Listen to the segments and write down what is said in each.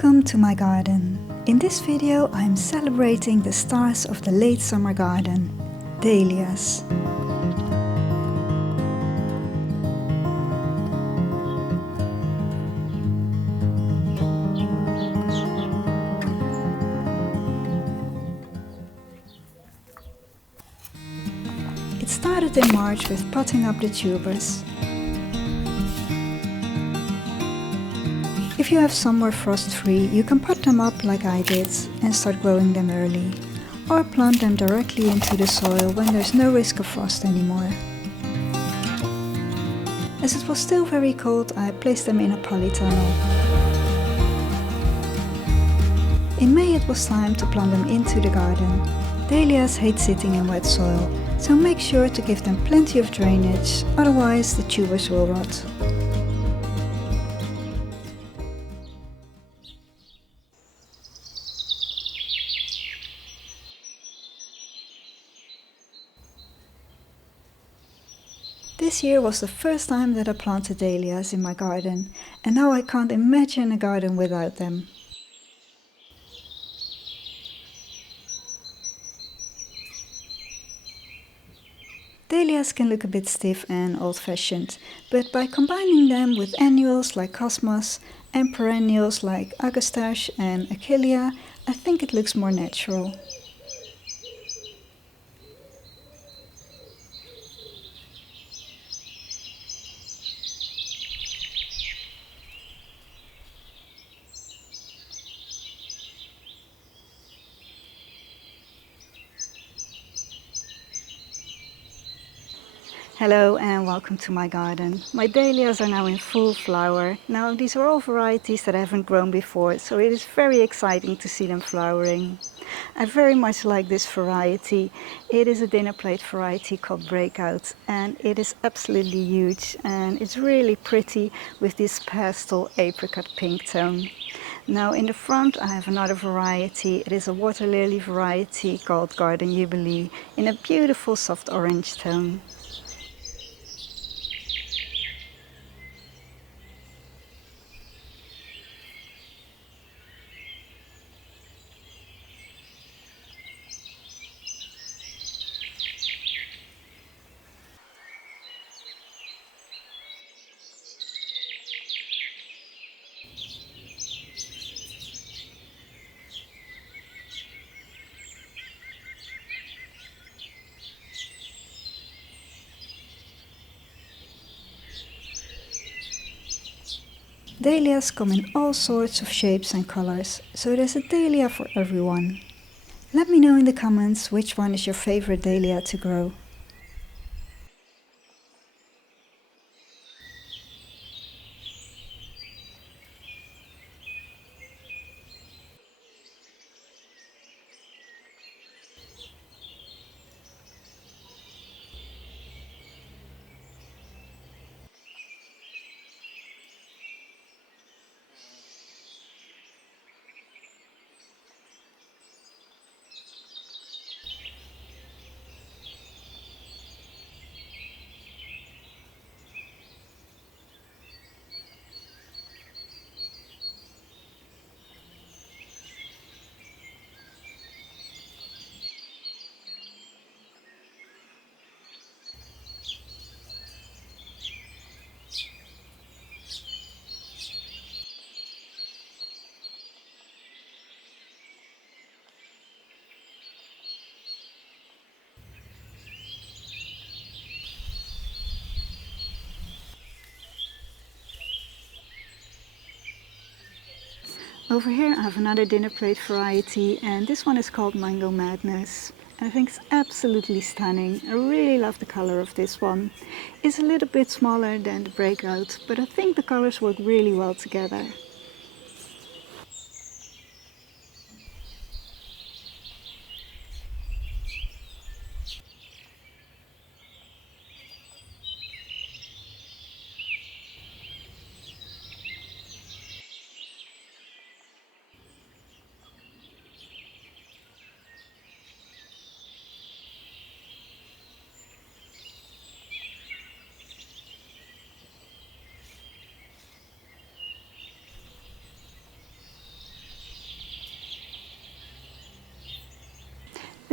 Welcome to my garden. In this video I'm celebrating the stars of the late summer garden, dahlias. It started in March with potting up the tubers. If you have somewhere frost-free, you can pot them up like I did and start growing them early, or plant them directly into the soil when there's no risk of frost anymore. As it was still very cold, I placed them in a polytunnel. In May it was time to plant them into the garden. Dahlias hate sitting in wet soil, so make sure to give them plenty of drainage, otherwise the tubers will rot. This year was the first time that I planted dahlias in my garden, and now I can't imagine a garden without them. Dahlias can look a bit stiff and old-fashioned, but by combining them with annuals like cosmos and perennials like agastache and achillea, I think it looks more natural. Hello and welcome to my garden. My dahlias are now in full flower. Now these are all varieties that I haven't grown before, so it is very exciting to see them flowering. I very much like this variety. It is a dinner plate variety called Breakout, and it is absolutely huge and it's really pretty with this pastel apricot pink tone. Now in the front I have another variety. It is a water lily variety called Garden Jubilee in a beautiful soft orange tone. Dahlias come in all sorts of shapes and colors, so there's a dahlia for everyone. Let me know in the comments which one is your favorite dahlia to grow. Over here I have another dinner plate variety, and this one is called Mango Madness. I think it's absolutely stunning. I really love the color of this one. It's a little bit smaller than the Breakout, but I think the colors work really well together.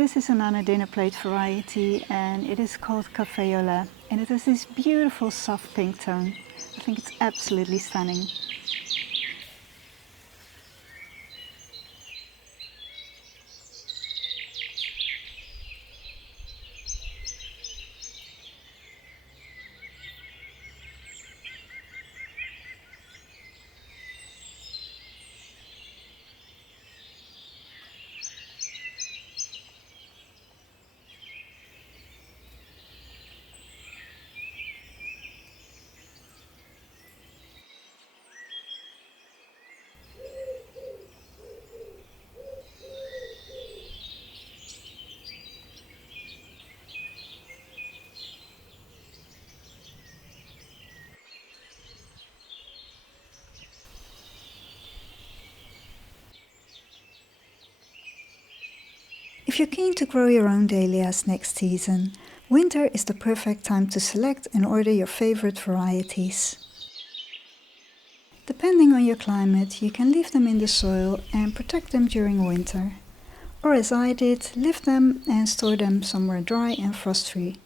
this is another dinner plate variety and it is called Café au lait, and it has this beautiful soft pink tone. I think it's absolutely stunning. If you're keen to grow your own dahlias next season, winter is the perfect time to select and order your favorite varieties. Depending on your climate, you can leave them in the soil and protect them during winter. Or as I did, lift them and store them somewhere dry and frost-free.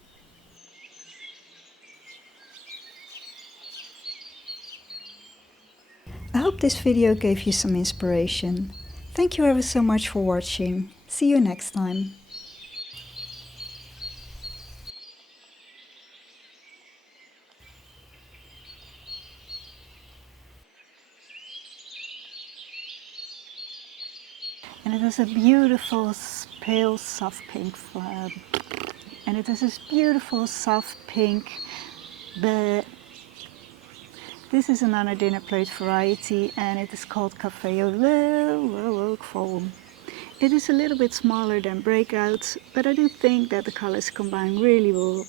I hope this video gave you some inspiration. Thank you ever so much for watching. See you next time. And it has a beautiful pale soft pink flower. And it has this beautiful soft pink bed. This is another dinner plate variety and it is called Café au lait. It is a little bit smaller than breakouts, but I do think that the colors combine really well.